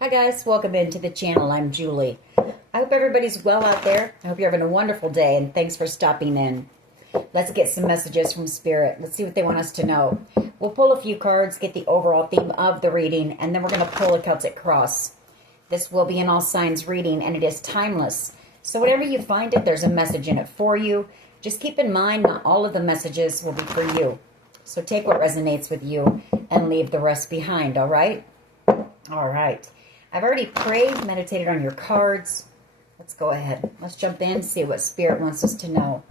Hi guys, welcome into the channel. I'm Julie. I hope everybody's well out there. I hope you're having a wonderful day, and thanks for stopping in. Let's get some messages from Spirit. Let's see what they want us to know. We'll pull a few cards, get the overall theme of the reading, and then we're going to pull a Celtic cross. This will be an all signs reading, and it is timeless. So whatever you find it, there's a message in it for you. Just keep in mind, not all of the messages will be for you. So take what resonates with you and leave the rest behind, all right? All right. I've already prayed, meditated on your cards. Let's go ahead. Let's jump in, see what Spirit wants us to know.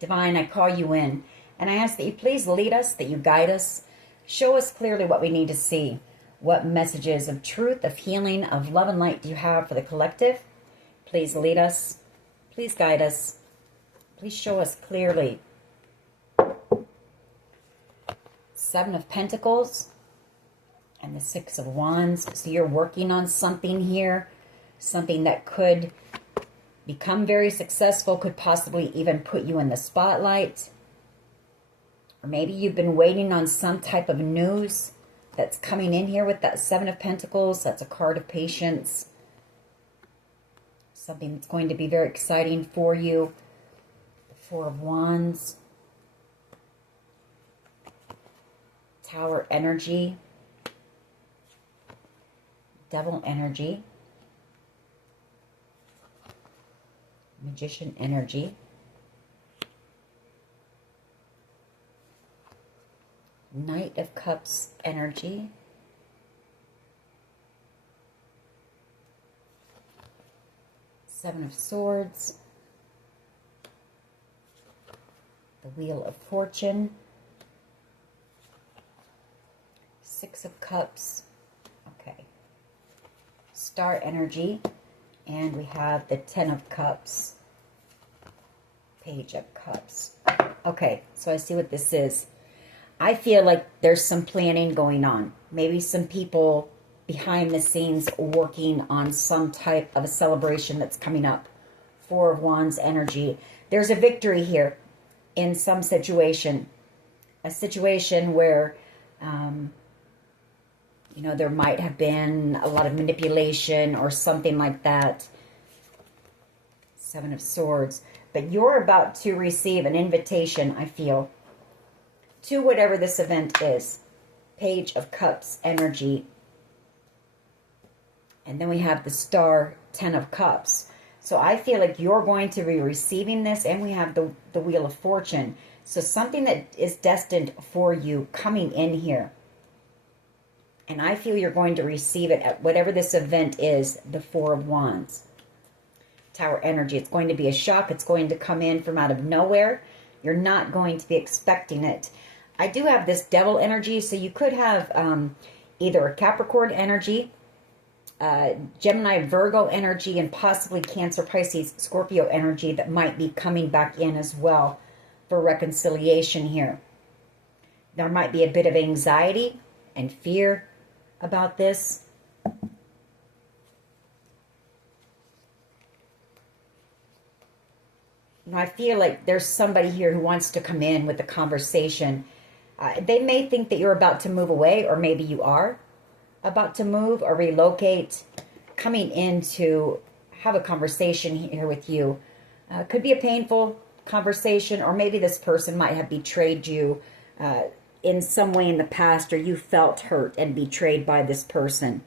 Divine, I call you in, and I ask that you please lead us, that you guide us. Show us clearly what we need to see. What messages of truth, of healing, of love and light do you have for the collective? Please lead us. Please guide us. Please show us clearly. Seven of Pentacles and the Six of Wands. So you're working on something here, something that could become very successful, could possibly even put you in the spotlight. Or maybe you've been waiting on some type of news that's coming in here with that Seven of Pentacles. That's a card of patience. Something that's going to be very exciting for you. The Four of Wands. Tower energy. Devil energy. Magician energy. Knight of Cups energy. Seven of Swords. The Wheel of Fortune. Six of Cups. Okay. Star energy. And we have the Ten of Cups. Page of Cups. Okay, so I see what this is. I feel like there's some planning going on. Maybe some people behind the scenes working on some type of a celebration that's coming up. Four of Wands energy. There's a victory here in some situation. A situation where, there might have been a lot of manipulation or something like that. Seven of Swords. But you're about to receive an invitation, I feel, to whatever this event is. Page of Cups energy. And then we have the Star, Ten of Cups. So I feel like you're going to be receiving this, and we have the Wheel of Fortune. So something that is destined for you coming in here. And I feel you're going to receive it at whatever this event is, the Four of Wands. Tower energy. It's going to be a shock. It's going to come in from out of nowhere. You're not going to be expecting it. I do have this Devil energy, so you could have either a Capricorn energy, Gemini, Virgo energy, and possibly Cancer, Pisces, Scorpio energy that might be coming back in as well for reconciliation here. There might be a bit of anxiety and fear about this. I feel like there's somebody here who wants to come in with a conversation. They may think that you're about to move away, or maybe you are about to move or relocate, coming in to have a conversation here with you. Could be a painful conversation, or maybe this person might have betrayed you in some way in the past, or you felt hurt and betrayed by this person.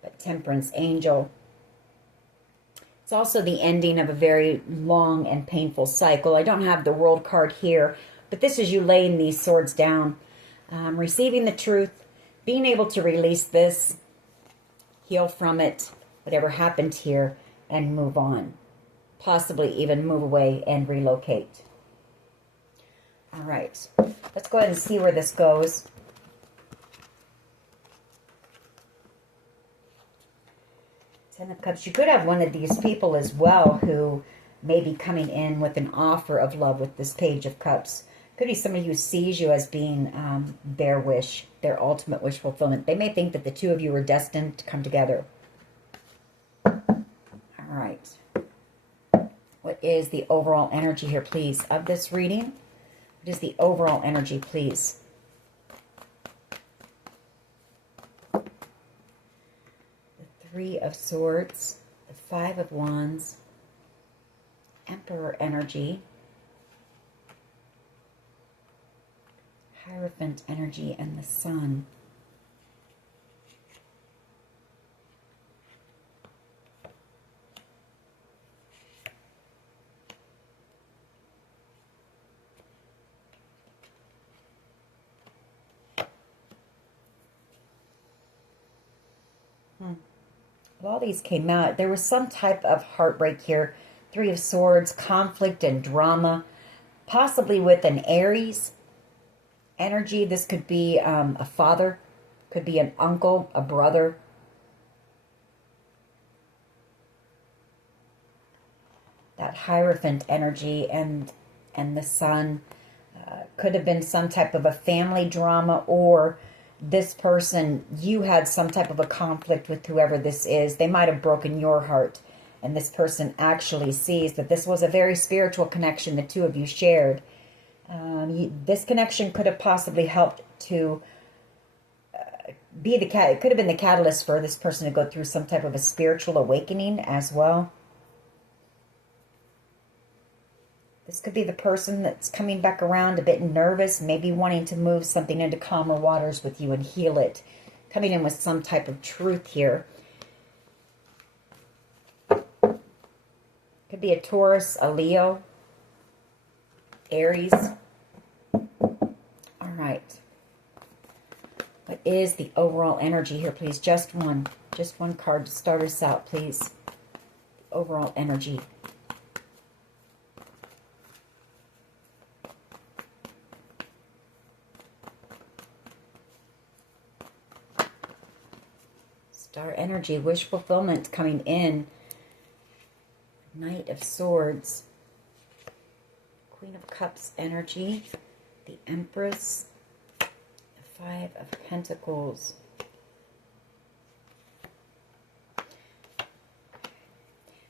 But Temperance angel. It's also the ending of a very long and painful cycle. I don't have the World card here, but this is you laying these swords down, receiving the truth, being able to release this, heal from it, whatever happened here, and move on. Possibly even move away and relocate. All right, let's go ahead and see where this goes. Ten of Cups. You could have one of these people as well who may be coming in with an offer of love with this Page of Cups. Could be somebody who sees you as being their wish, their ultimate wish fulfillment. They may think that the two of you are destined to come together. All right. What is the overall energy here, please, of this reading? What is the overall energy, please? Three of Swords, the Five of Wands, Emperor energy, Hierophant energy, and the Sun. Well, all these came out. There was some type of heartbreak here. Three of Swords, conflict and drama, possibly with an Aries energy. This could be a father, could be an uncle, a brother. That Hierophant energy and the Sun could have been some type of a family drama, or this person, you had some type of a conflict with whoever this is. They might have broken your heart, and this person actually sees that this was a very spiritual connection the two of you shared. This connection could have possibly helped to be the it could have been the catalyst for this person to go through some type of a spiritual awakening as well. This could be the person that's coming back around a bit nervous, maybe wanting to move something into calmer waters with you and heal it. Coming in with some type of truth here. Could be a Taurus, a Leo, Aries. All right. What is the overall energy here, please? Just one card to start us out, please. The overall energy. Star energy, wish fulfillment coming in. Knight of Swords. Queen of Cups energy. The Empress. The Five of Pentacles.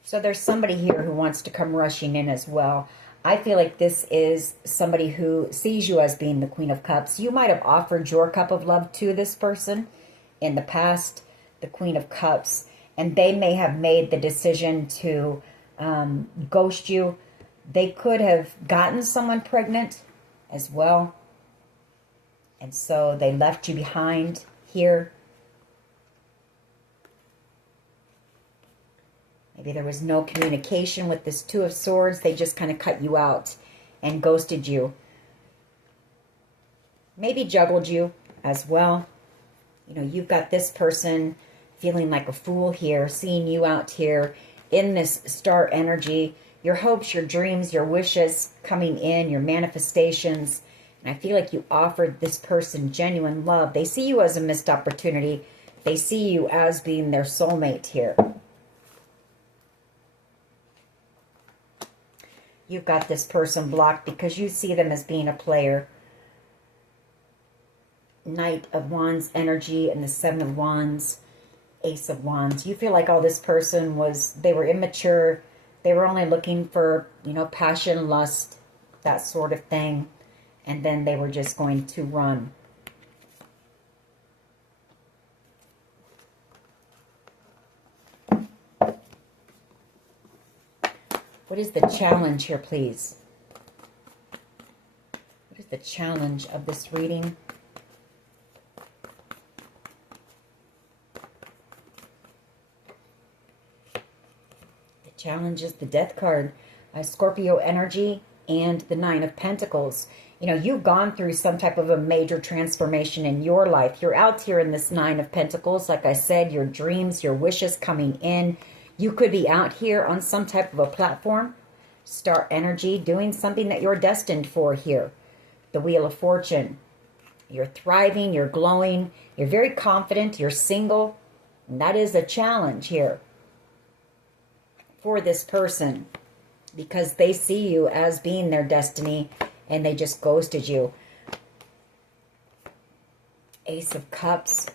So there's somebody here who wants to come rushing in as well. I feel like this is somebody who sees you as being the Queen of Cups. You might have offered your cup of love to this person in the past, the Queen of Cups, and they may have made the decision to ghost you. They could have gotten someone pregnant as well, and so they left you behind here. Maybe there was no communication with this Two of Swords. They just kind of cut you out and ghosted you. Maybe juggled you as well. You know, you've got this person feeling like a fool here, seeing you out here in this star energy, your hopes, your dreams, your wishes coming in, your manifestations. And I feel like you offered this person genuine love. They see you as a missed opportunity. They see you as being their soulmate here. You've got this person blocked because you see them as being a player. Knight of Wands energy and the Seven of Wands. Ace of Wands. You feel like, oh, this person they were immature. They were only looking for, you know, passion, lust, that sort of thing. And then they were just going to run. What is the challenge here, please? What is the challenge of this reading? Challenge is the Death card, Scorpio energy, and the Nine of Pentacles. You know, you've gone through some type of a major transformation in your life. You're out here in this Nine of Pentacles. Like I said, your dreams, your wishes coming in. You could be out here on some type of a platform, star energy, doing something that you're destined for here. The Wheel of Fortune. You're thriving, you're glowing, you're very confident, you're single. And that is a challenge here for this person, because they see you as being their destiny and they just ghosted you. Ace of Cups.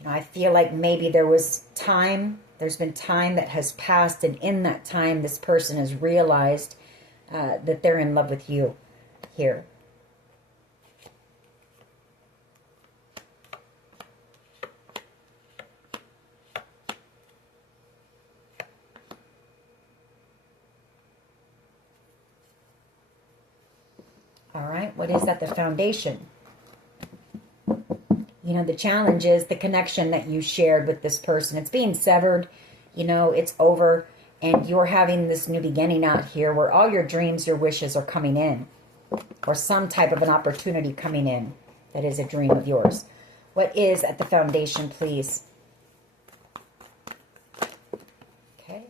You know, I feel like maybe there's been time that has passed, and in that time this person has realized that they're in love with you here. All right, what is at the foundation? You know, the challenge is the connection that you shared with this person. It's being severed, you know, it's over, and you're having this new beginning out here where all your dreams, your wishes are coming in, or some type of an opportunity coming in that is a dream of yours. What is at the foundation, please? Okay.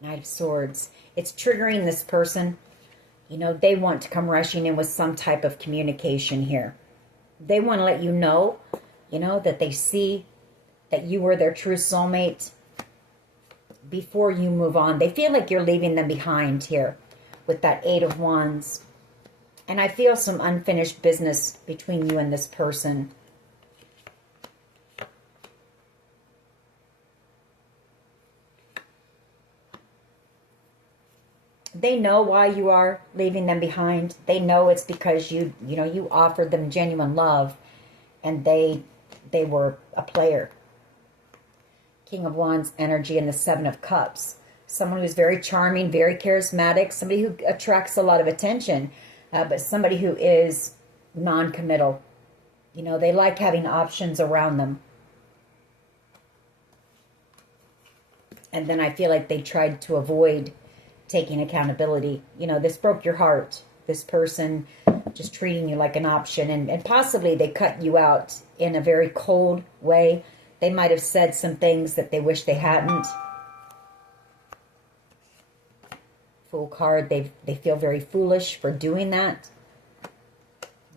Knight of Swords. It's triggering this person. You know, they want to come rushing in with some type of communication here. They want to let you know, that they see that you were their true soulmate before you move on. They feel like you're leaving them behind here with that Eight of Wands. And I feel some unfinished business between you and this person. They know why you are leaving them behind. They know it's because you offered them genuine love, and they were a player. King of Wands energy and the Seven of Cups. Someone who's very charming, very charismatic, somebody who attracts a lot of attention, but somebody who is non-committal. You know, they like having options around them. And then I feel like they tried to avoid taking accountability. You know, this broke your heart. This person just treating you like an option. And possibly they cut you out in a very cold way. They might have said some things that they wish they hadn't. Fool card. They feel very foolish for doing that.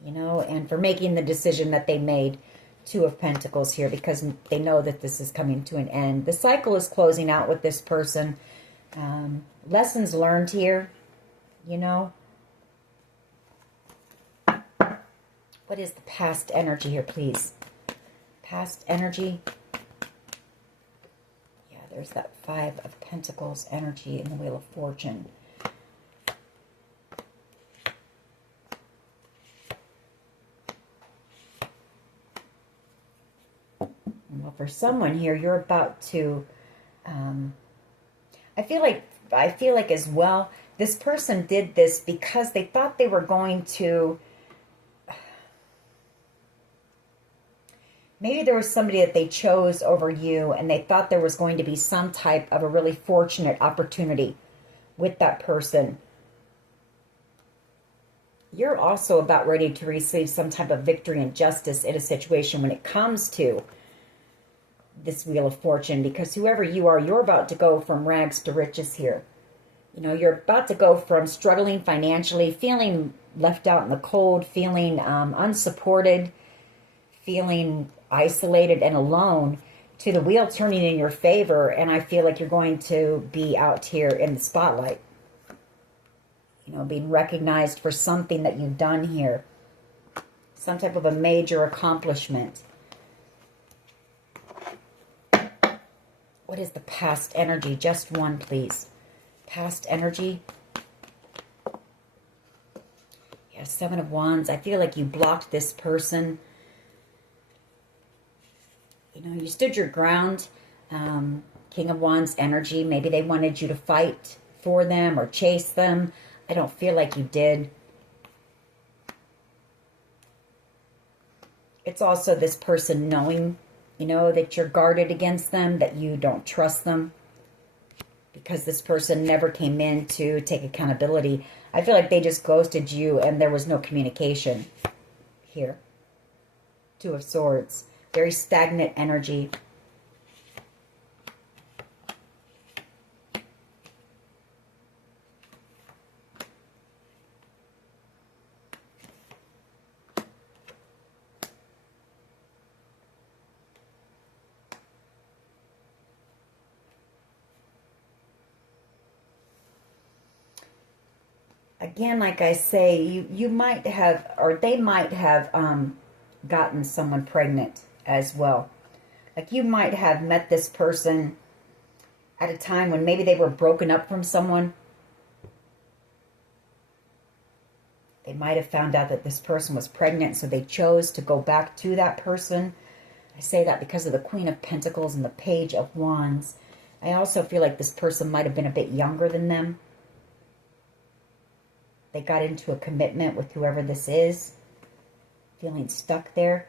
You know, and for making the decision that they made. Two of Pentacles here, because they know that this is coming to an end. The cycle is closing out with this person. Lessons learned here, you know. What is the past energy here, please? Past energy. Yeah, there's that Five of Pentacles energy in the Wheel of Fortune. Well, for someone here, you're about to... I feel like as well, this person did this because they thought they were going to... Maybe there was somebody that they chose over you, and they thought there was going to be some type of a really fortunate opportunity with that person. You're also about ready to receive some type of victory and justice in a situation when it comes to this Wheel of Fortune, because whoever you are, you're about to go from rags to riches here. You know, you're about to go from struggling financially, feeling left out in the cold, feeling unsupported, feeling isolated and alone, to the wheel turning in your favor, and I feel like you're going to be out here in the spotlight. You know, being recognized for something that you've done here. Some type of a major accomplishment. What is the past energy? Just one, please. Past energy. Yeah, Seven of Wands. I feel like you blocked this person. You know, you stood your ground. King of Wands energy. Maybe they wanted you to fight for them or chase them. I don't feel like you did. It's also this person knowing, you know, that you're guarded against them, that you don't trust them, because this person never came in to take accountability. I feel like they just ghosted you and there was no communication here. Two of Swords. Very stagnant energy. Again, like I say, you might have, or they might have gotten someone pregnant as well. Like you might have met this person at a time when maybe they were broken up from someone. They might have found out that this person was pregnant, so they chose to go back to that person. I say that because of the Queen of Pentacles and the Page of Wands. I also feel like this person might have been a bit younger than them. They got into a commitment with whoever this is, feeling stuck there,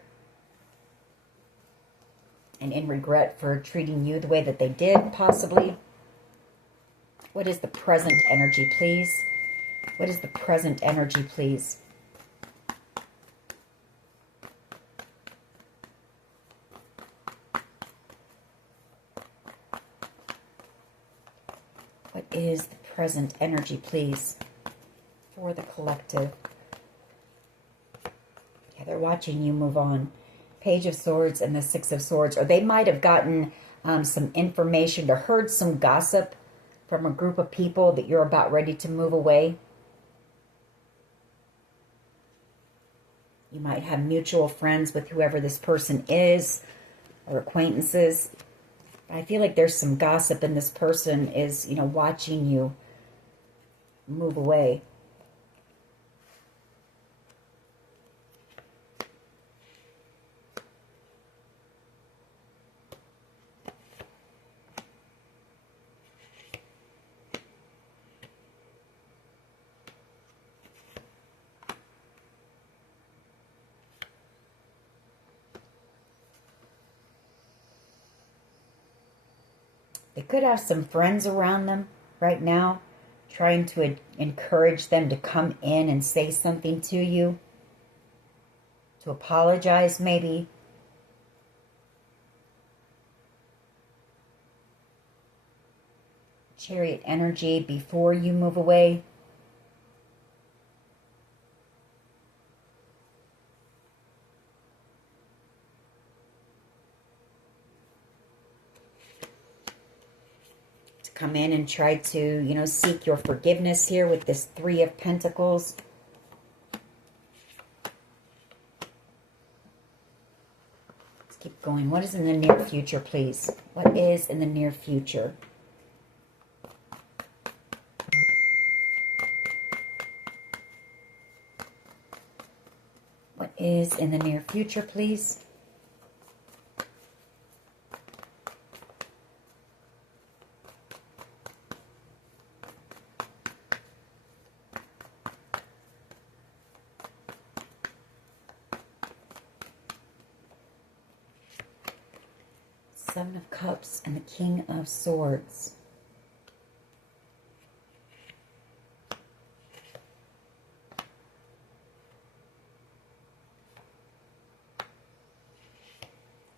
and in regret for treating you the way that they did, possibly. What is the present energy, please? What is the present energy, please? What is the present energy, please, for the collective? Yeah, they're watching you move on. Page of Swords and the Six of Swords. Or they might have gotten some information or heard some gossip from a group of people that you're about ready to move away. You might have mutual friends with whoever this person is, or acquaintances. I feel like there's some gossip, and this person is, you know, watching you move away. They could have some friends around them right now, trying to encourage them to come in and say something to you, to apologize maybe. Chariot energy before you move away. Come in and try to, you know, seek your forgiveness here with this Three of Pentacles. Let's keep going. What is in the near future, please? What is in the near future? What is in the near future, please? Seven of Cups and the King of Swords.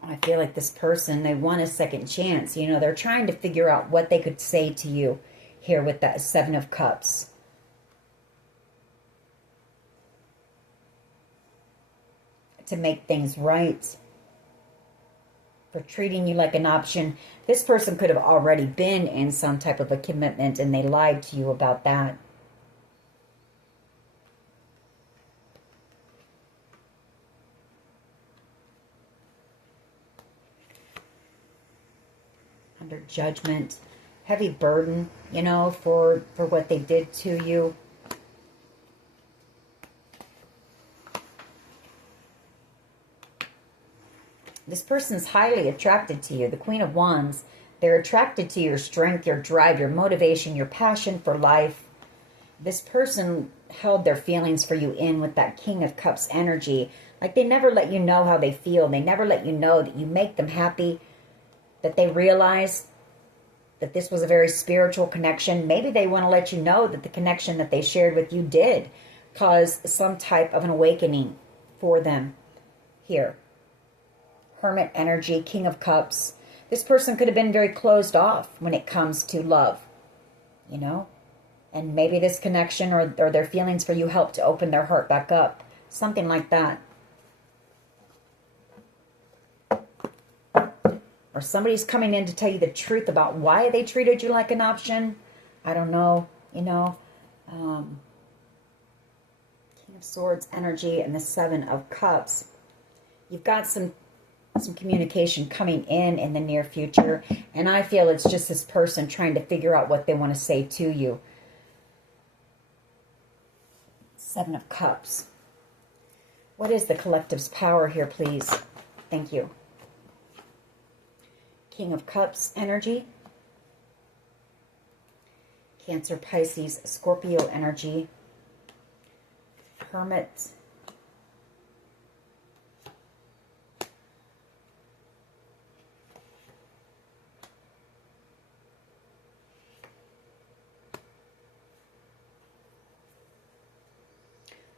I feel like this person, they want a second chance. You know, they're trying to figure out what they could say to you here with that Seven of Cups. To make things right. For treating you like an option. This person could have already been in some type of a commitment and they lied to you about that. Under judgment. Heavy burden, you know, for what they did to you. This person's highly attracted to you. The Queen of Wands. They're attracted to your strength, your drive, your motivation, your passion for life. This person held their feelings for you in with that King of Cups energy. Like they never let you know how they feel. They never let you know that you make them happy. That they realize that this was a very spiritual connection. Maybe they want to let you know that the connection that they shared with you did cause some type of an awakening for them here. Hermit energy, King of Cups. This person could have been very closed off when it comes to love, you know? And maybe this connection or their feelings for you helped to open their heart back up. Something like that. Or somebody's coming in to tell you the truth about why they treated you like an option. I don't know, you know. King of Swords energy and the Seven of Cups. You've got some communication coming in the near future. And I feel it's just this person trying to figure out what they want to say to you. Seven of Cups. What is the collective's power here, please? Thank you. King of Cups energy. Cancer, Pisces, Scorpio energy. Hermit.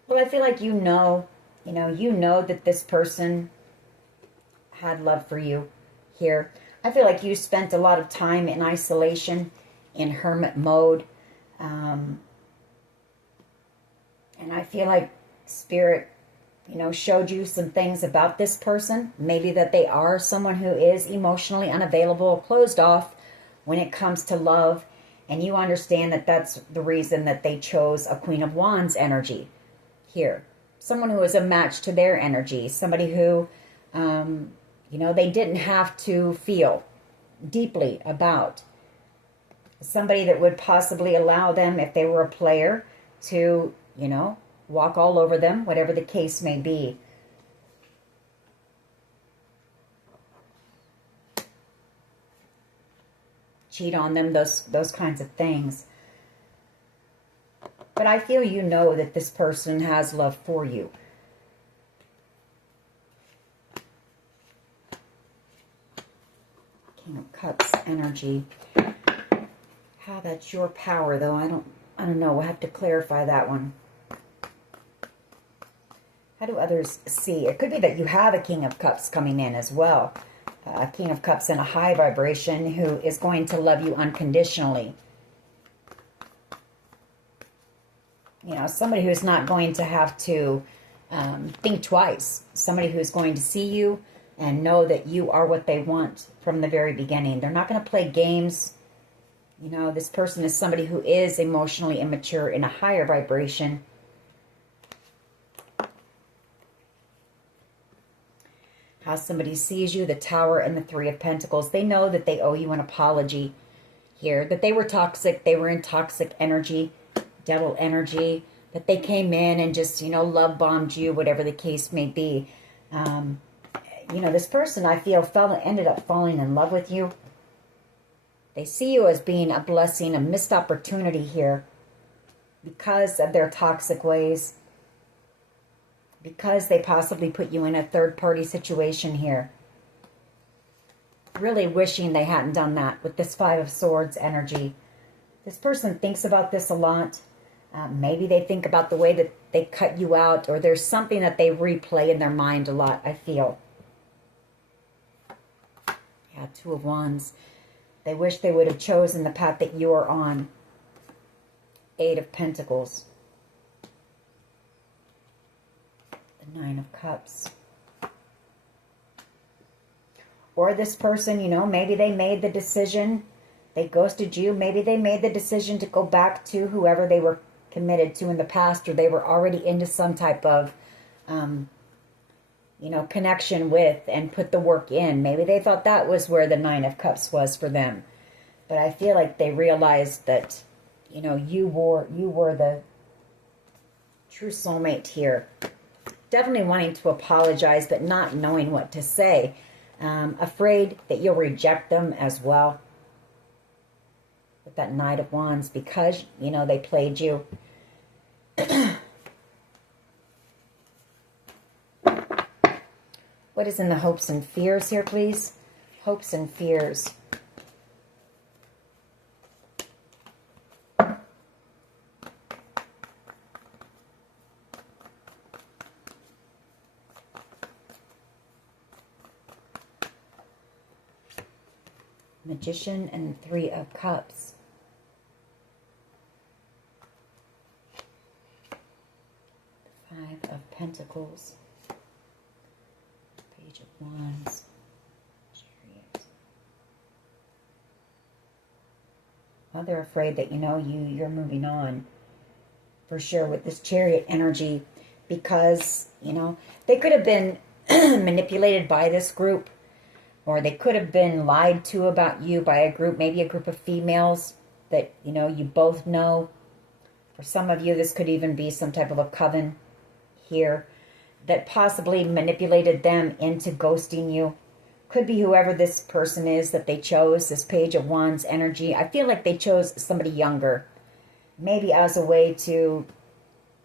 Well, I feel like you know that this person had love for you here. I feel like you spent a lot of time in isolation, in hermit mode. And I feel like Spirit, showed you some things about this person. Maybe that they are someone who is emotionally unavailable, closed off when it comes to love. And you understand that that's the reason that they chose a Queen of Wands energy here. Someone who is a match to their energy. Somebody who, they didn't have to feel deeply about. Somebody that would possibly allow them, if they were a player, to, walk all over them, whatever the case may be. Cheat on them, those kinds of things. But I feel you know that this person has love for you. King of Cups energy. How that's your power, though, I don't know. We'll have to clarify that one. How do others see? It could be that you have a King of Cups coming in as well. A King of Cups in a high vibration who is going to love you unconditionally. Somebody who's not going to have to think twice. Somebody who's going to see you and know that you are what they want from the very beginning. They're not going to play games. This person is somebody who is emotionally immature in a higher vibration. How somebody sees you, the Tower and the Three of Pentacles. They know that they owe you an apology here. That they were toxic. They were in toxic energy, devil energy. That they came in and just, love bombed you, whatever the case may be. This person, I feel, ended up falling in love with you. They see you as being a blessing, a missed opportunity here because of their toxic ways. Because they possibly put you in a third-party situation here. Really wishing they hadn't done that with this Five of Swords energy. This person thinks about this a lot. Maybe they think about the way that they cut you out, or there's something that they replay in their mind a lot, I feel. Yeah, Two of Wands. They wish they would have chosen the path that you're on. Eight of Pentacles. The Nine of Cups. Or this person, maybe they made the decision. They ghosted you. Maybe they made the decision to go back to whoever they were committed to in the past, or they were already into some type of, connection with and put the work in. Maybe they thought that was where the Nine of Cups was for them. But I feel like they realized that, you were the true soulmate here. Definitely wanting to apologize, but not knowing what to say. Afraid that you'll reject them as well. With that Knight of Wands, because, they played you. What is in the hopes and fears here, please? Hopes and fears. Magician and Three of Cups. Five of Pentacles. Page of Wands. Chariot. Well, they're afraid that, you're moving on. For sure with this Chariot energy. Because, they could have been manipulated by this group. Or they could have been lied to about you by a group, maybe a group of females that, you both know. For some of you, this could even be some type of a coven here that possibly manipulated them into ghosting you. Could be whoever this person is that they chose, this Page of Wands energy. I feel like they chose somebody younger. Maybe as a way to,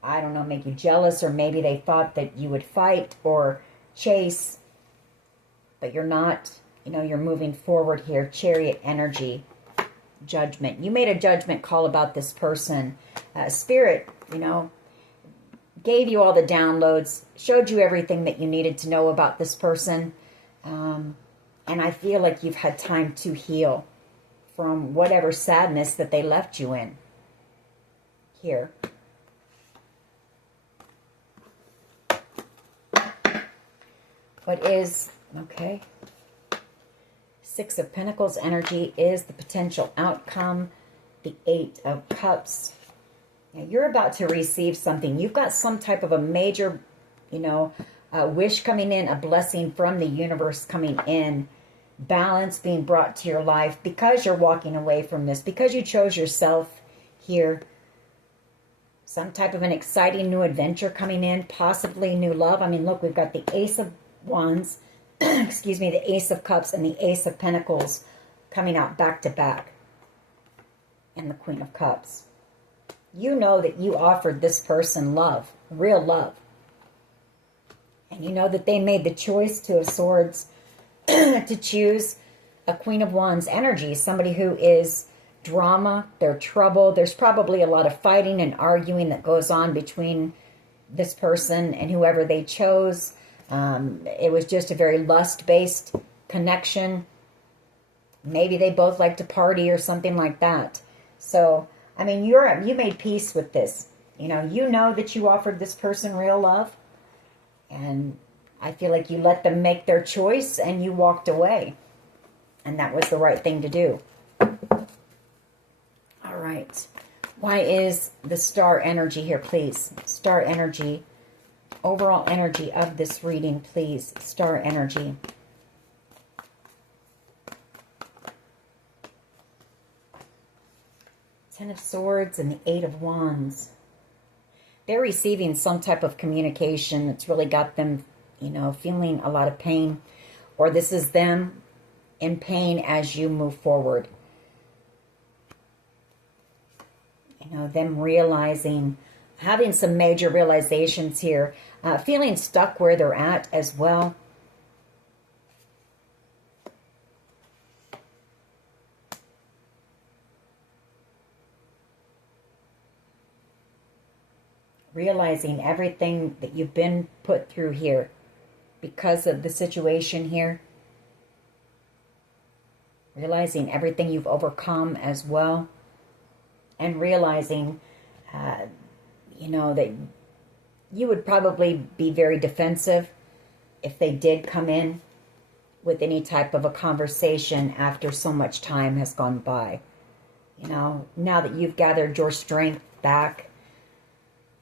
I don't know, make you jealous, or maybe they thought that you would fight or chase, but you're not. You know, you're moving forward here. Chariot energy, judgment. You made a judgment call about this person. Spirit, you know, gave you all the downloads, showed you everything that you needed to know about this person. And I feel like you've had time to heal from whatever sadness that they left you in. Here. What is, okay, Six of Pentacles energy is the potential outcome. The Eight of Cups. Now you're about to receive something. You've got some type of a major, you know, wish coming in, a blessing from the universe coming in, balance being brought to your life because you're walking away from this, because you chose yourself here. Some type of an exciting new adventure coming in, possibly new love. I mean, look, we've got the Ace of Wands, excuse me, the Ace of Cups and the Ace of Pentacles coming out back to back, and the Queen of Cups. You know that you offered this person love, real love. And you know that they made the choice, Two of Swords, to choose a Queen of Wands energy, somebody who is drama, they're trouble. There's probably a lot of fighting and arguing that goes on between this person and whoever they chose. It was just a very lust-based connection. Maybe they both like to party or something like that. So, I mean, you made peace with this. You know that you offered this person real love. And I feel like you let them make their choice and you walked away. And that was the right thing to do. All right. Why is the star energy here, please? Star energy. Overall energy of this reading, please. Star energy. Ten of Swords and the Eight of Wands. They're receiving some type of communication that's really got them, feeling a lot of pain. Or this is them in pain as you move forward. Them realizing, having some major realizations here. Feeling stuck where they're at as well. Realizing everything that you've been put through here because of the situation here. Realizing everything you've overcome as well. And realizing, that you would probably be very defensive if they did come in with any type of a conversation after so much time has gone by. Now that you've gathered your strength back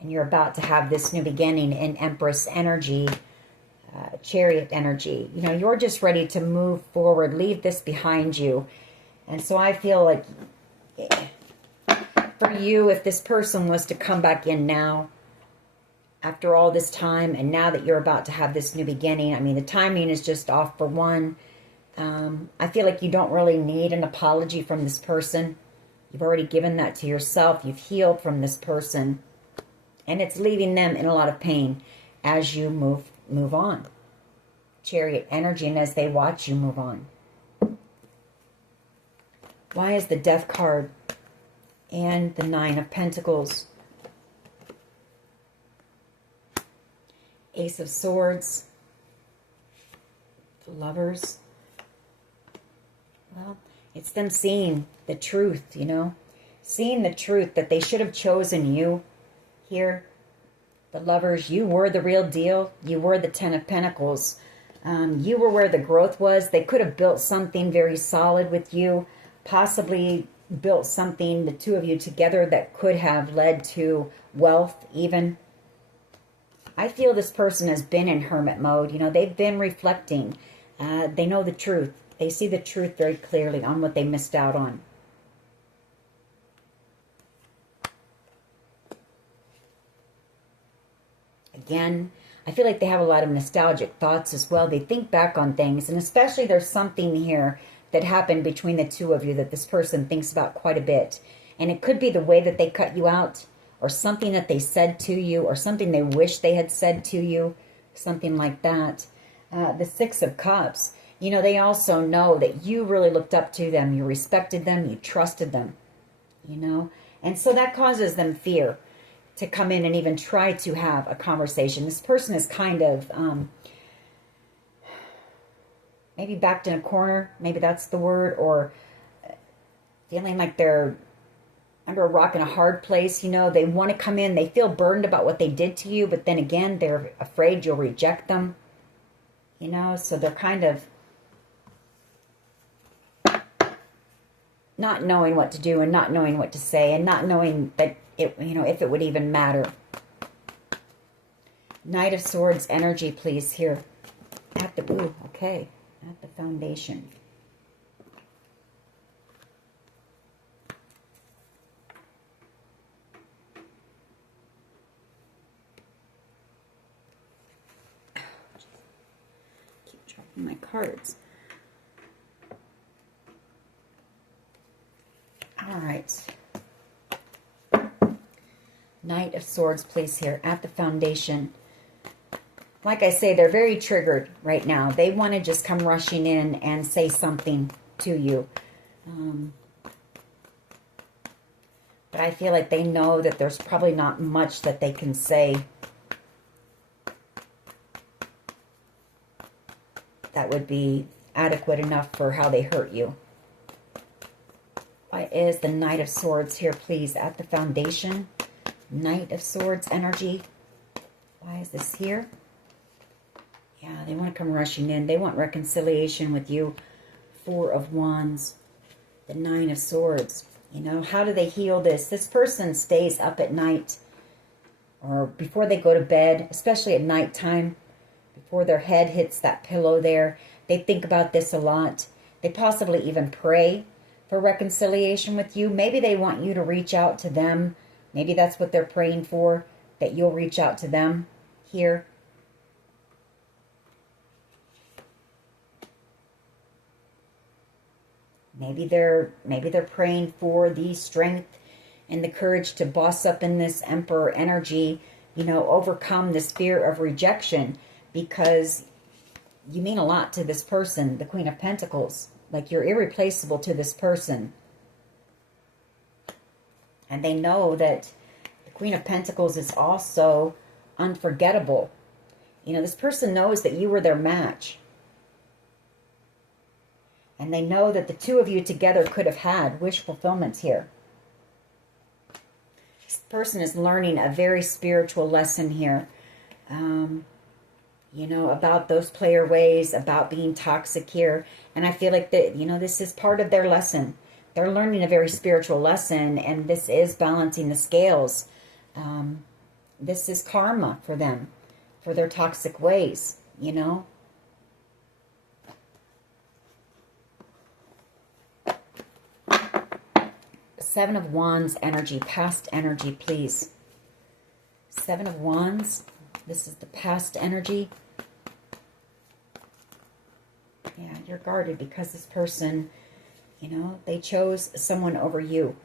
and you're about to have this new beginning in Empress energy, Chariot energy, you're just ready to move forward, leave this behind you. And so I feel like for you, if this person was to come back in now, after all this time, and now that you're about to have this new beginning, I mean, the timing is just off for one. I feel like you don't really need an apology from this person. You've already given that to yourself. You've healed from this person. And it's leaving them in a lot of pain as you move on. Chariot energy, and as they watch you move on. Why is the Death card and the Nine of Pentacles? Ace of Swords. The Lovers. Well, it's them seeing the truth, Seeing the truth that they should have chosen you here. The Lovers, you were the real deal. You were the Ten of Pentacles. You were where the growth was. They could have built something very solid with you. Possibly built something, the two of you together, that could have led to wealth even. I feel this person has been in hermit mode. They've been reflecting. They know the truth. They see the truth very clearly on what they missed out on. Again, I feel like they have a lot of nostalgic thoughts as well. They think back on things, and especially there's something here that happened between the two of you that this person thinks about quite a bit. And it could be the way that they cut you out, or something that they said to you, or something they wish they had said to you, something like that. The Six of Cups, you know, they also know that you really looked up to them, you respected them, you trusted them, you know, and so that causes them fear to come in and even try to have a conversation. This person is kind of maybe backed in a corner, maybe that's the word, or feeling like they're under a rock in a hard place. You know, they want to come in, they feel burdened about what they did to you, but then again, they're afraid you'll reject them, you know, so they're kind of not knowing what to do and not knowing what to say and not knowing that it, you know, if it would even matter. Knight of Swords energy, please, here at the, ooh, okay, at the foundation. Keep dropping my cards. All right. Knight of Swords, please, here at the foundation. Like I say, they're very triggered right now. They want to just come rushing in and say something to you. But I feel like they know that there's probably not much that they can say that would be adequate enough for how they hurt you. Why is the Knight of Swords here, please, at the foundation? Knight of Swords energy. Why is this here? Yeah, they want to come rushing in. They want reconciliation with you. Four of Wands. The Nine of Swords. You know, how do they heal this? This person stays up at night or before they go to bed, especially at nighttime, before their head hits that pillow there. They think about this a lot. They possibly even pray for reconciliation with you. Maybe they want you to reach out to them. Maybe that's what they're praying for, that you'll reach out to them here. Maybe they're praying for the strength and the courage to boss up in this Emperor energy, you know, overcome this fear of rejection, because you mean a lot to this person, the Queen of Pentacles. Like, you're irreplaceable to this person. And they know that the Queen of Pentacles is also unforgettable. You know, this person knows that you were their match. And they know that the two of you together could have had wish fulfillment here. This person is learning a very spiritual lesson here. You know, about those player ways, about being toxic here. And I feel like that, you know, this is part of their lesson. They're learning a very spiritual lesson, and this is balancing the scales. This is karma for them, for their toxic ways, you know. Seven of Wands energy, past energy, please. Seven of Wands. This is the past energy. Yeah, you're guarded because this person, you know, they chose someone over you.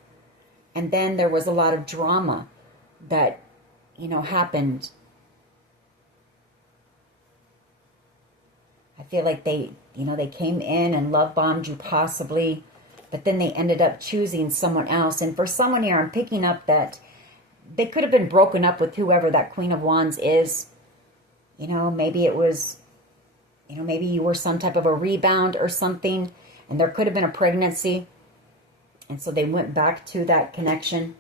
And then there was a lot of drama that, you know, happened. I feel like they, you know, they came in and love bombed you possibly, but then they ended up choosing someone else. And for someone here, I'm picking up that they could have been broken up with whoever that Queen of Wands is. You know, maybe it was, you know, maybe you were some type of a rebound or something, and there could have been a pregnancy. And so they went back to that connection.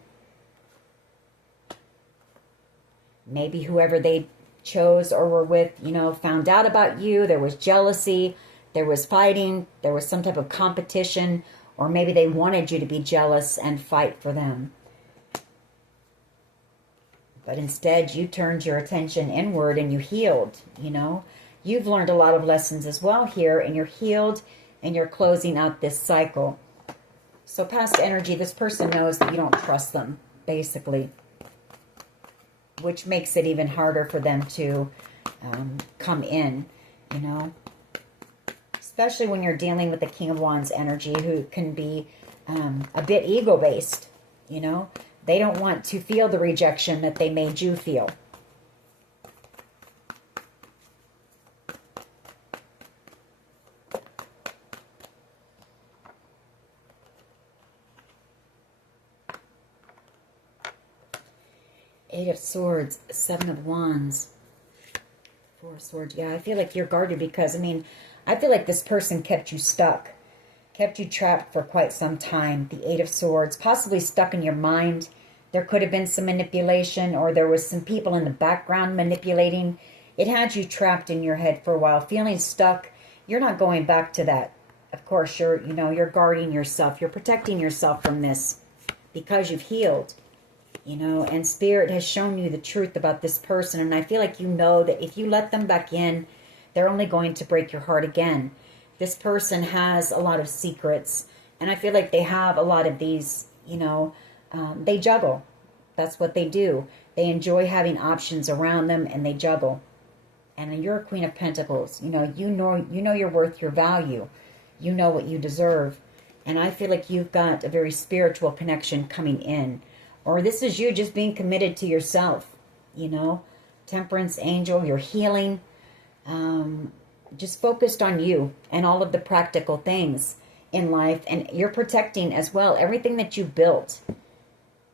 Maybe whoever they chose or were with, you know, found out about you. There was jealousy. There was fighting. There was some type of competition. Or maybe they wanted you to be jealous and fight for them. But instead, you turned your attention inward and you healed, you know. You've learned a lot of lessons as well here, and you're healed and you're closing out this cycle. So past energy, this person knows that you don't trust them, basically, which makes it even harder for them to come in, you know. Especially when you're dealing with the King of Wands energy, who can be a bit ego-based, you know. They don't want to feel the rejection that they made you feel. Eight of Swords, Seven of Wands, Four of Swords. Yeah, I feel like you're guarded because, I mean, I feel like this person kept you stuck, kept you trapped for quite some time. The Eight of Swords, possibly stuck in your mind. There could have been some manipulation, or there was some people in the background manipulating. It had you trapped in your head for a while, feeling stuck. You're not going back to that. Of course, you're guarding yourself. You're protecting yourself from this because you've healed. And Spirit has shown you the truth about this person. And I feel like you know that if you let them back in, they're only going to break your heart again. This person has a lot of secrets. And I feel like they have a lot of these, they juggle. That's what they do. They enjoy having options around them, and they juggle. And you're a Queen of Pentacles. You know your worth, your value. You know what you deserve. And I feel like you've got a very spiritual connection coming in. Or this is you just being committed to yourself, Temperance angel, you're healing. Just focused on you and all of the practical things in life. And you're protecting as well everything that you built.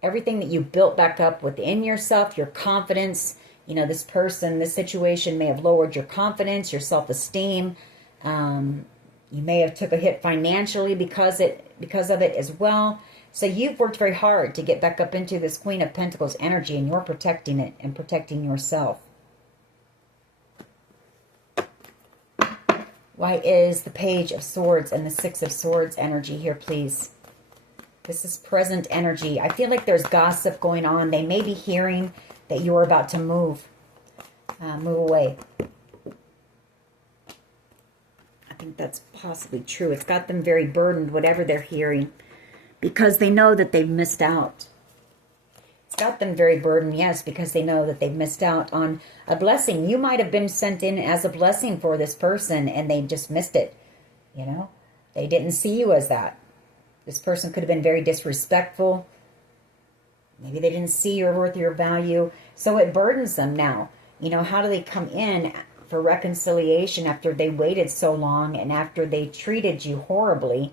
Everything that you built back up within yourself, your confidence. This person, this situation may have lowered your confidence, your self-esteem. You may have took a hit financially because of it as well. So you've worked very hard to get back up into this Queen of Pentacles energy, and you're protecting it and protecting yourself. Why is the Page of Swords and the Six of Swords energy here, please? This is present energy. I feel like there's gossip going on. They may be hearing that you're about to move away. I think that's possibly true. It's got them very burdened, whatever they're hearing, because they know that they've missed out. It's got them very burdened, yes, because they know that they've missed out on a blessing. You might have been sent in as a blessing for this person, and they just missed it. They didn't see you as that. This person could have been very disrespectful. Maybe they didn't see your worth, your value. So it burdens them now. How do they come in for reconciliation after they waited so long and after they treated you horribly?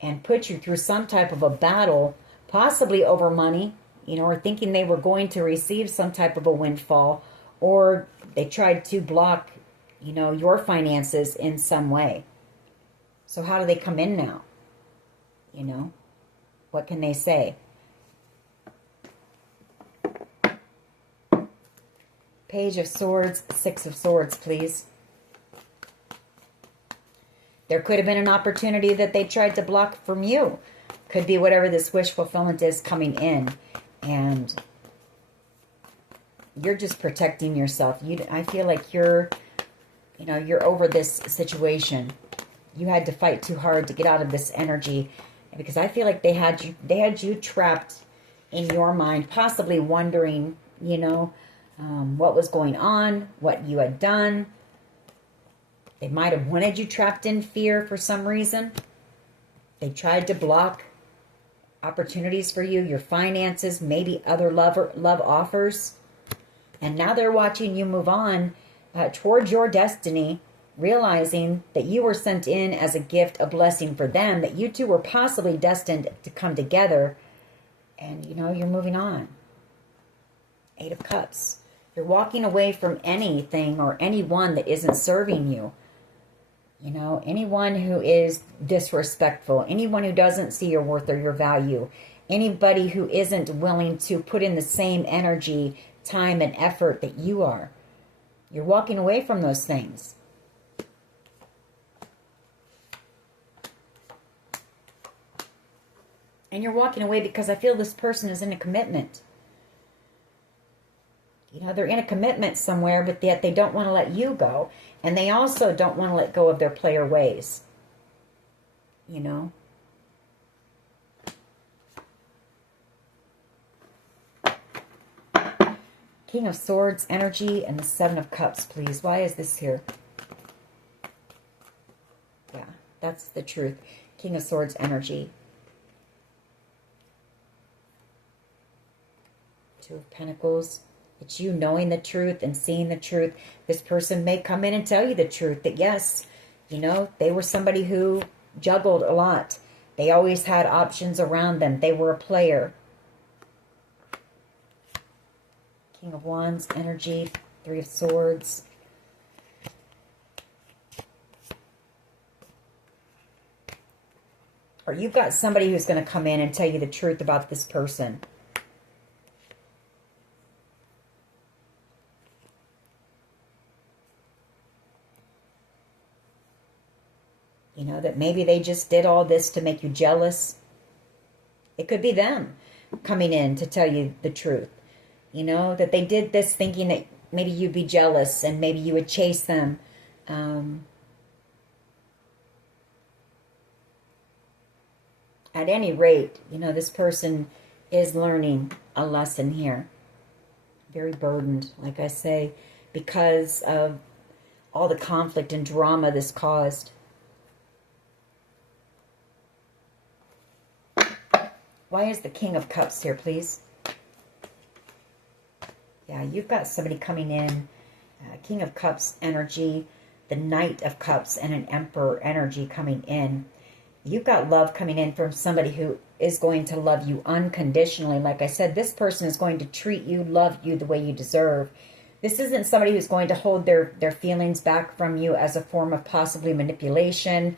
And put you through some type of a battle, possibly over money, or thinking they were going to receive some type of a windfall, or they tried to block, your finances in some way. So how do they come in now? What can they say? Page of Swords, Six of Swords, please. There could have been an opportunity that they tried to block from you. Could be whatever this wish fulfillment is coming in. And you're just protecting yourself. I feel like you're over this situation. You had to fight too hard to get out of this energy. Because I feel like they had you trapped in your mind, possibly wondering, what was going on, what you had done. They might have wanted you trapped in fear for some reason. They tried to block opportunities for you, your finances, maybe other love offers. And now they're watching you move on towards your destiny, realizing that you were sent in as a gift, a blessing for them, that you two were possibly destined to come together. And, you're moving on. Eight of Cups. You're walking away from anything or anyone that isn't serving you. Anyone who is disrespectful, anyone who doesn't see your worth or your value, anybody who isn't willing to put in the same energy, time, and effort that you are. You're walking away from those things. And you're walking away because I feel this person is in a commitment. They're in a commitment somewhere, but yet they don't want to let you go. And they also don't want to let go of their player ways. King of Swords energy and the Seven of Cups, please. Why is this here? Yeah, that's the truth. King of Swords energy. Two of Pentacles. It's you knowing the truth and seeing the truth. This person may come in and tell you the truth. That yes, you know, they were somebody who juggled a lot. They always had options around them. They were a player. King of Wands energy. Three of Swords. Or you've got somebody who's going to come in and tell you the truth about this person. You know, that maybe they just did all this to make you jealous. It could be them coming in to tell you the truth. You know, that they did this thinking that maybe you'd be jealous and maybe you would chase them. At any rate, you know, this person is learning a lesson here. Very burdened, like I say, because of all the conflict and drama this caused. Why is the King of Cups here, please? Yeah, you've got somebody coming in. King of Cups energy, the Knight of Cups, and an Emperor energy coming in. You've got love coming in from somebody who is going to love you unconditionally. Like I said, this person is going to treat you, love you the way you deserve. This isn't somebody who's going to hold their feelings back from you as a form of possibly manipulation,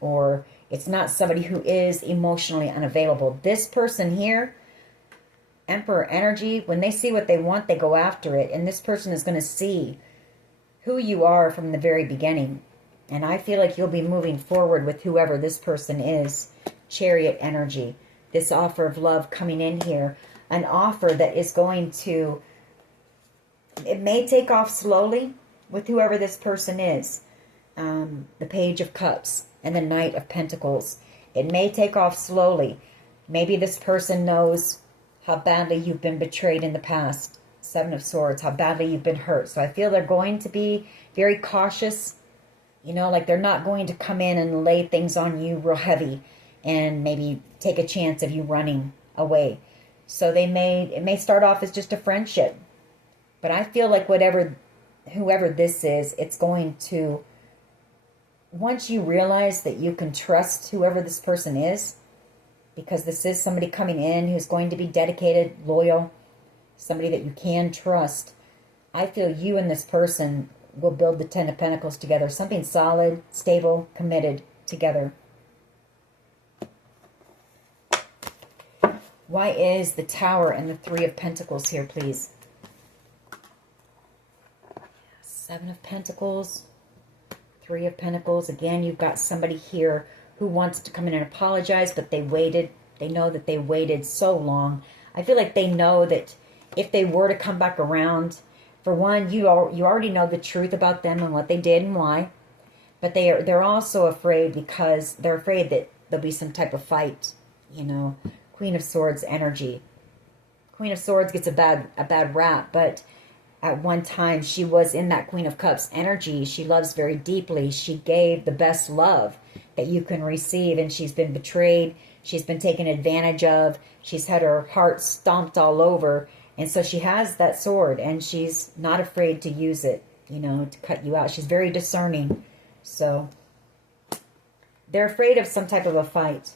or it's not somebody who is emotionally unavailable. This person here, Emperor energy, when they see what they want, they go after it. And this person is going to see who you are from the very beginning. And I feel like you'll be moving forward with whoever this person is. Chariot energy. This offer of love coming in here. An offer that is going to... It may take off slowly with whoever this person is. The Page of Cups and the Knight of Pentacles. It may take off slowly. Maybe this person knows how badly you've been betrayed in the past. Seven of Swords, how badly you've been hurt. So I feel they're going to be very cautious. You know, like they're not going to come in and lay things on you real heavy and maybe take a chance of you running away. So it may start off as just a friendship. But I feel like whoever this is, it's going to, once you realize that you can trust whoever this person is, because this is somebody coming in who's going to be dedicated, loyal, somebody that you can trust. I feel you and this person will build the Ten of Pentacles together. Something solid, stable, committed together. Why is the Tower and the Three of Pentacles here, please? Seven of Pentacles, Three of Pentacles. Again, you've got somebody here who wants to come in and apologize, but they waited. They know that they waited so long. I feel like they know that if they were to come back around, for one, you already know the truth about them and what they did and why. But they're also afraid because they're afraid that there'll be some type of fight, you know. Queen of Swords energy. Queen of Swords gets a bad rap, but at one time she was in that Queen of Cups energy. She loves very deeply. She gave the best love that you can receive, and she's been betrayed. She's been taken advantage of. She's had her heart stomped all over. And so she has that sword, and she's not afraid to use it, you know, to cut you out. She's very discerning. So they're afraid of some type of a fight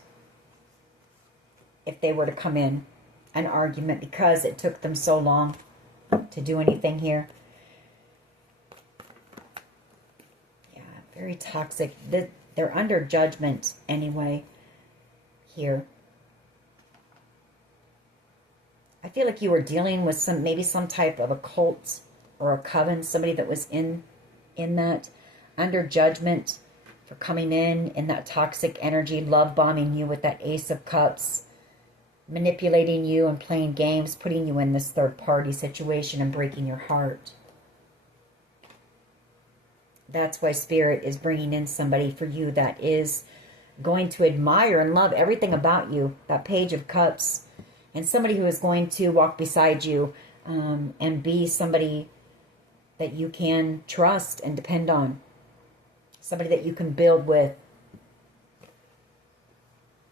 if they were to come in, an argument, because it took them so long to do anything here. Yeah, very toxic. They're under judgment anyway here. I feel like you were dealing with maybe some type of a cult or a coven, somebody that was in that, under judgment for coming in that toxic energy, love bombing you with that Ace of Cups, manipulating you and playing games, putting you in this third party situation and breaking your heart. That's why Spirit is bringing in somebody for you that is going to admire and love everything about you, that Page of Cups. And somebody who is going to walk beside you and be somebody that you can trust and depend on. Somebody that you can build with.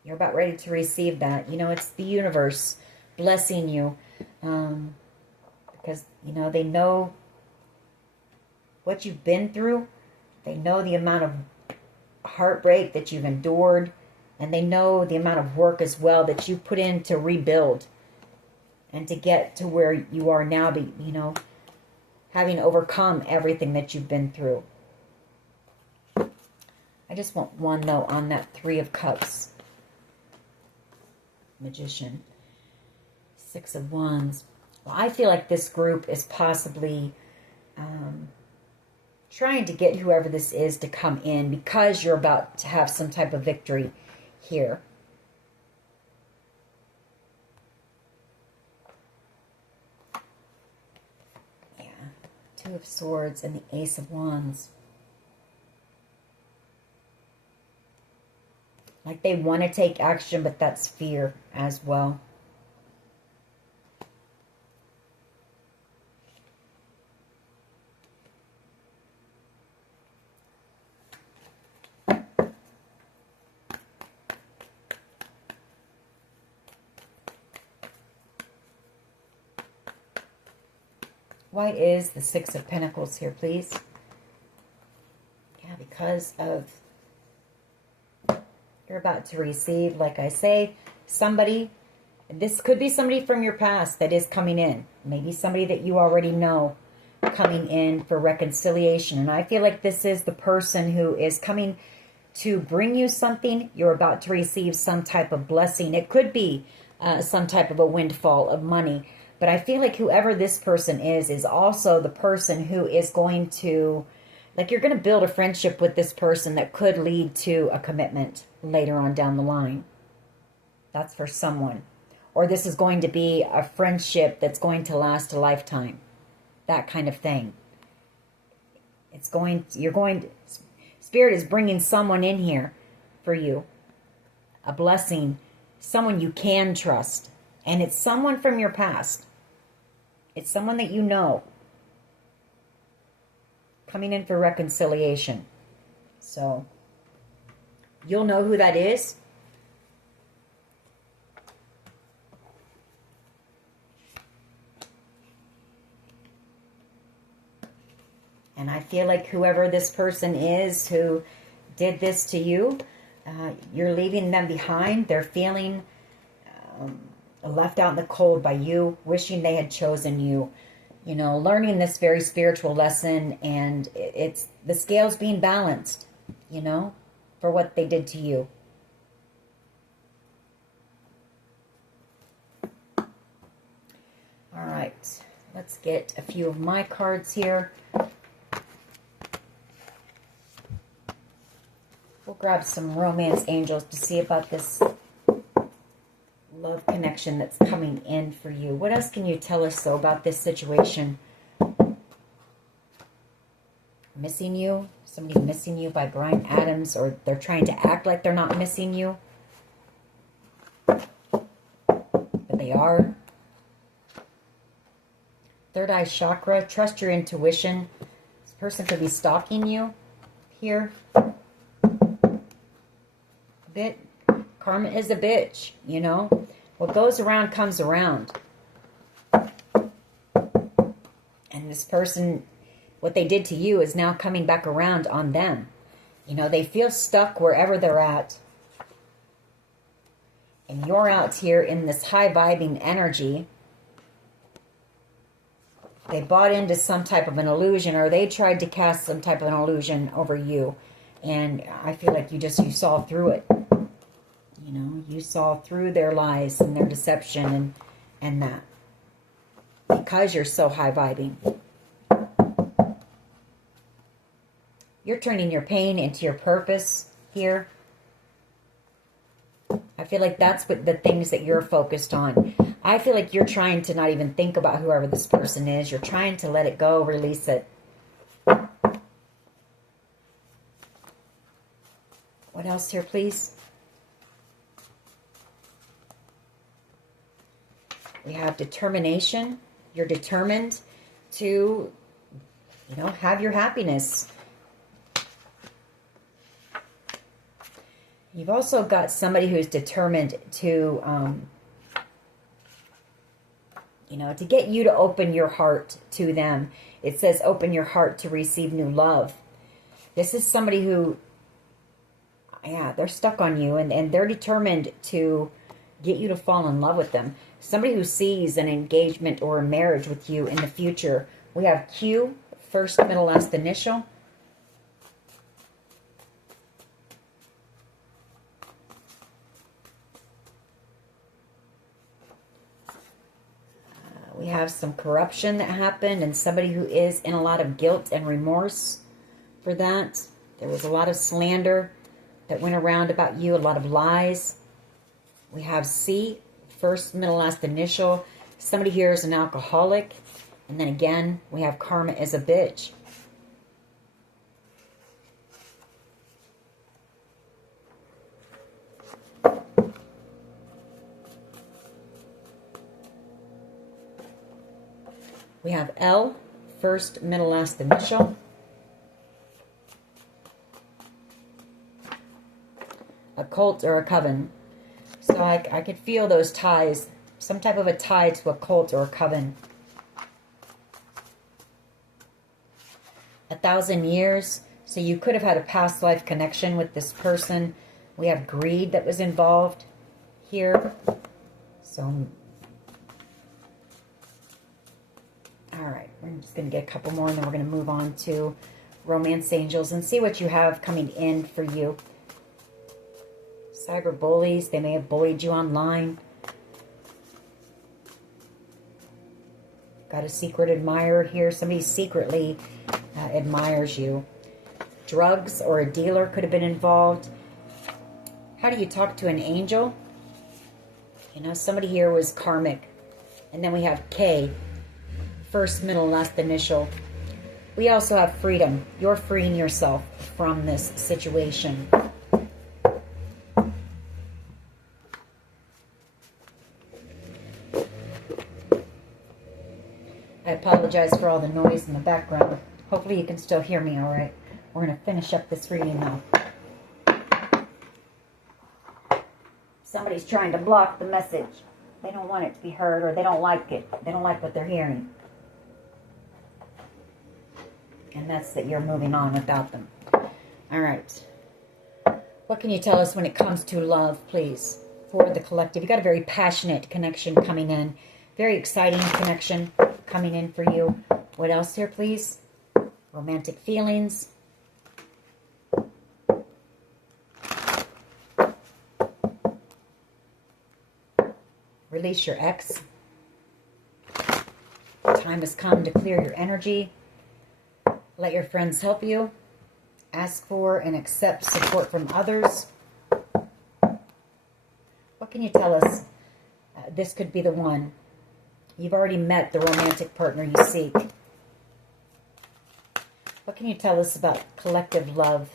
You're about ready to receive that. You know, it's the universe blessing you Because, you know, they know what you've been through. They know the amount of heartbreak that you've endured. And they know the amount of work as well that you put in to rebuild and to get to where you are now, you know, having overcome everything that you've been through. I just want one, though, on that Three of Cups. Magician. Six of Wands. Well, I feel like this group is possibly trying to get whoever this is to come in because you're about to have some type of victory here. Yeah. Two of Swords and the Ace of Wands. Like they want to take action, but that's fear as well. Why is the Six of Pentacles here, please? Yeah, because of you're about to receive, like I say, somebody. This could be somebody from your past that is coming in. Maybe somebody that you already know coming in for reconciliation. And I feel like this is the person who is coming to bring you something. You're about to receive some type of blessing. It could be some type of a windfall of money. But I feel like whoever this person is also the person who is going to, like you're going to build a friendship with this person that could lead to a commitment later on down the line. That's for someone. Or this is going to be a friendship that's going to last a lifetime. That kind of thing. Spirit is bringing someone in here for you. A blessing. Someone you can trust. And it's someone from your past. It's someone that you know. Coming in for reconciliation. So, you'll know who that is. And I feel like whoever this person is who did this to you, you're leaving them behind. They're feeling left out in the cold by you, wishing they had chosen you. You know, learning this very spiritual lesson, and it's the scales being balanced, you know, for what they did to you. All right, let's get a few of my cards here. We'll grab some romance angels to see about this love connection that's coming in for you. What else can you tell us, though, about this situation? Missing you? Somebody missing you by Brian Adams, or they're trying to act like they're not missing you. But they are. Third eye chakra. Trust your intuition. This person could be stalking you here. A bit. Karma is a bitch, you know. What goes around comes around. And this person, what they did to you is now coming back around on them. You know, they feel stuck wherever they're at. And you're out here in this high vibing energy. They bought into some type of an illusion, or they tried to cast some type of an illusion over you. And I feel like you saw through it. You know, you saw through their lies and their deception and that. Because you're so high vibing. You're turning your pain into your purpose here. I feel like that's what the things that you're focused on. I feel like you're trying to not even think about whoever this person is. You're trying to let it go, release it. What else here, please? We have determination. You're determined to, you know, have your happiness. You've also got somebody who's determined to, you you know, to get you to open your heart to them. It says open your heart to receive new love. This is somebody who, yeah, they're stuck on you, and they're determined to get you to fall in love with them. Somebody who sees an engagement or a marriage with you in the future. We have Q, first, middle, last initial. We have some corruption that happened and somebody who is in a lot of guilt and remorse for that. There was a lot of slander that went around about you, a lot of lies. We have C, first, middle, last initial. Somebody here is an alcoholic. And then again, we have karma as a bitch. We have L, first, middle, last initial. A cult or a coven. So I could feel those ties, some type of a tie to a cult or a coven. 1,000 years. So you could have had a past life connection with this person. We have greed that was involved here. So, all right, we're just going to get a couple more and then we're going to move on to romance angels and see what you have coming in for you. Cyber bullies, they may have bullied you online. Got a secret admirer here. Somebody secretly admires you. Drugs or a dealer could have been involved. How do you talk to an angel? You know, somebody here was karmic. And then we have K, first, middle, last initial. We also have freedom. You're freeing yourself from this situation. I apologize for all the noise in the background. Hopefully you can still hear me all right. We're going to finish up this reading now. Somebody's trying to block the message. They don't want it to be heard, or they don't like it. They don't like what they're hearing. And that's that you're moving on without them. All right. What can you tell us when it comes to love, please, for the collective? You got a very passionate connection coming in. Very exciting connection coming in for you. What else here, please? Romantic feelings. Release your ex. Time has come to clear your energy. Let your friends help you. Ask for and accept support from others. What can you tell us? This could be the one. You've already met the romantic partner you seek. What can you tell us about collective love?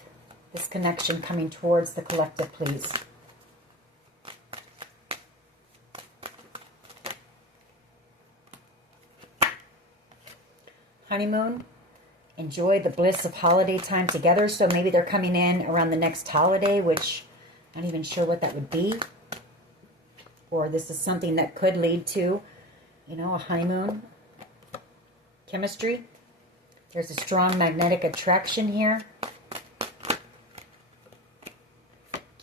This connection coming towards the collective, please. Honeymoon. Enjoy the bliss of holiday time together. So maybe they're coming in around the next holiday, which I'm not even sure what that would be. Or this is something that could lead to, you know, a honeymoon. Chemistry. There's a strong magnetic attraction here.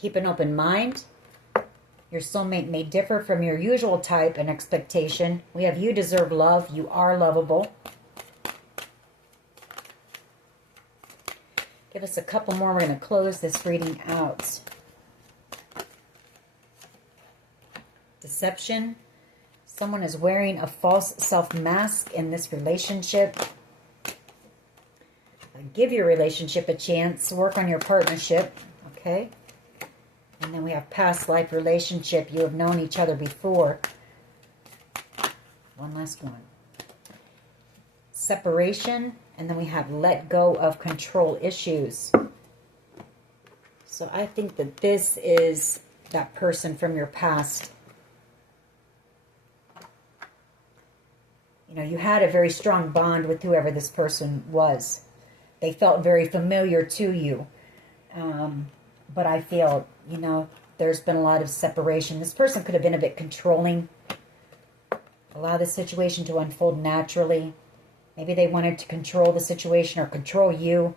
Keep an open mind. Your soulmate may differ from your usual type and expectation. We have you deserve love. You are lovable. Give us a couple more. We're going to close this reading out. Deception. Someone is wearing a false self-mask in this relationship. Give your relationship a chance. Work on your partnership. Okay. And then we have past life relationship. You have known each other before. One last one. Separation. And then we have let go of control issues. So I think that this is that person from your past. You know, you had a very strong bond with whoever this person was. They felt very familiar to you. But I feel, you know, there's been a lot of separation. This person could have been a bit controlling. Allow the situation to unfold naturally. Maybe they wanted to control the situation or control you.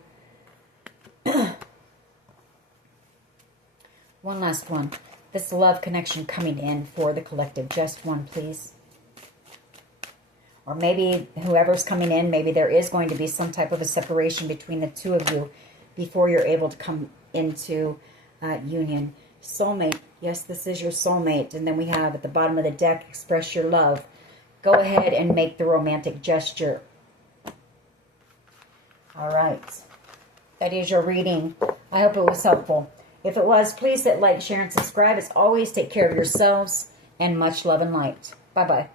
One last one. This love connection coming in for the collective. Just one, please. Or maybe whoever's coming in, maybe there is going to be some type of a separation between the two of you before you're able to come into union. Soulmate. Yes, this is your soulmate. And then we have at the bottom of the deck, express your love. Go ahead and make the romantic gesture. All right. That is your reading. I hope it was helpful. If it was, please hit like, share, and subscribe. As always, take care of yourselves and much love and light. Bye-bye.